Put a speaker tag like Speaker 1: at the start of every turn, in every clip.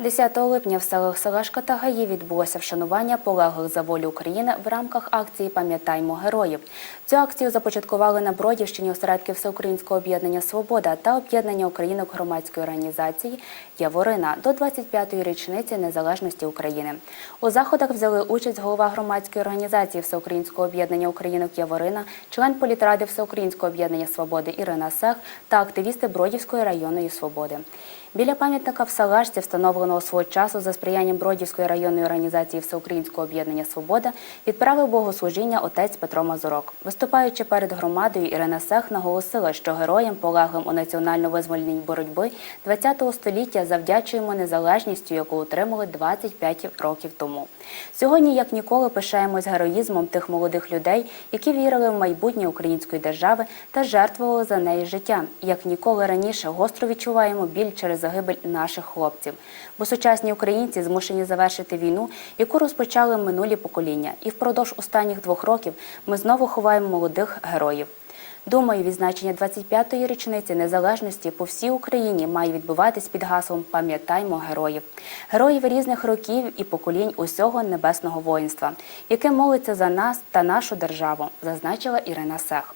Speaker 1: 10 липня в селах Селашка та Гаї відбулося вшанування полеглих за волю України в рамках акції Пам'ятаймо героїв. Цю акцію започаткували на Бродівщині осередки Всеукраїнського об'єднання Свобода та об'єднання українок громадської організації Яворина до 25-ї річниці незалежності України. У заходах взяли участь голова громадської організації Всеукраїнського об'єднання українок Яворина, член політради Всеукраїнського об'єднання Свободи Ірина Сех та активісти Бродівської районної свободи. Біля пам'ятника в Салашці, встановленого свого часу за сприянням Бродівської районної організації Всеукраїнського об'єднання Свобода, відправив богослужіння отець Петро Мазурок. Виступаючи перед громадою, Ірина Сех наголосила, що героям, полеглим у національно-визвольній боротьбі ХХ століття завдячуємо незалежністю, яку отримали 25 років тому. Сьогодні, як ніколи, пишаємось героїзмом тих молодих людей, які вірили в майбутнє української держави та жертвували за неї життя. Як ніколи раніше гостро відчуваємо біль через загибель наших хлопців. Бо сучасні українці змушені завершити війну, яку розпочали минулі покоління. І впродовж останніх двох років ми знову ховаємо молодих героїв. Думаю, відзначення 25-ї річниці незалежності по всій Україні має відбуватись під гаслом Пам'ятаймо героїв, героїв різних років і поколінь усього небесного воїнства, яке молиться за нас та нашу державу, зазначила Ірина Сех.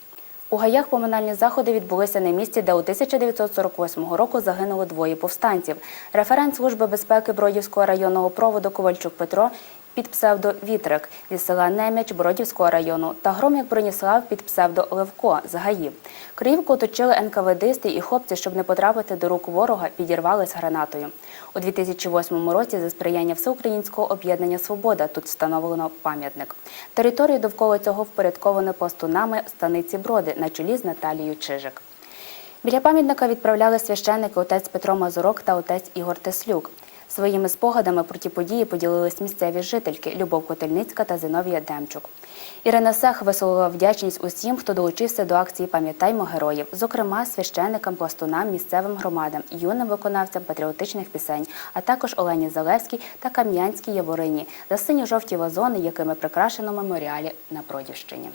Speaker 1: У гаях поминальні заходи відбулися на місці, де у 1948 року загинуло двоє повстанців. Референт Служби безпеки Бродівського районного проводу Ковальчук Петро під псевдо Вітрик зі села Нем'яч Бродівського району та Громік Броніслав під псевдо Левко з гаї. Криївку оточили НКВДисти і хлопці, щоб не потрапити до рук ворога, підірвались гранатою. У 2008 році за сприяння Всеукраїнського об'єднання Свобода тут встановлено пам'ятник. Територію довкола цього впорядковано пластунами станиці Броди на чолі з Наталією Чижик. Біля пам'ятника відправляли священники отець Петро Мазурок та отець Ігор Теслюк. Своїми спогадами про ті події поділились місцеві жительки Любов Котельницька та Зиновія Демчук. Ірина Сех висловила вдячність усім, хто долучився до акції Пам'ятаймо героїв, зокрема священникам, пластунам, місцевим громадам, юним виконавцям патріотичних пісень, а також Олені Залевській та Кам'янській Яворині за синьо-жовті вазони, якими прикрашено меморіалі на Продівщині.